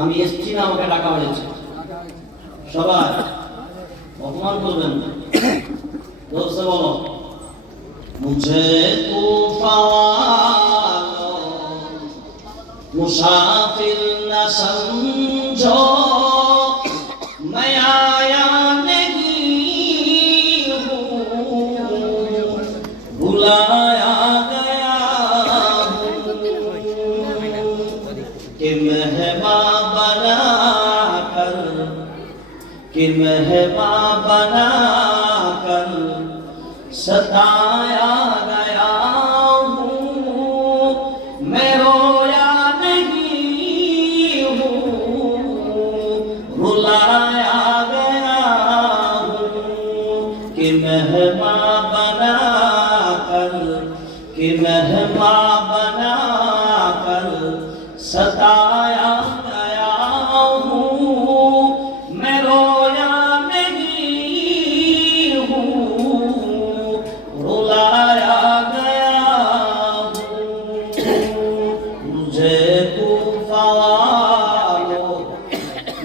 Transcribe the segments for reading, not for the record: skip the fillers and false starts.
আমি এসছি না, আমাকে ডাকা হয়েছে। সবাই অপমান করবেন না। দোস্ত বলো, মুঝে তুফানো মুসাফির না সমঝো, मैं आया नहीं हूँ, बुलाया गया हूँ कि मेहमान बनाकर, कि मेहमान बनाकर सताया गया हूँ। मैं रोया नहीं हूँ, रुलाया गया हूँ कि मेहमान बनाकर, कि मेहमान बनाकर सताया गया हूँ। मैं रोया नहीं हूँ, रुलाया गया हूँ। मुझे तूफानो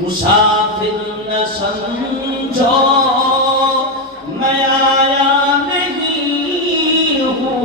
मुसाफिर न समझो, मैं आया नहीं हूँ,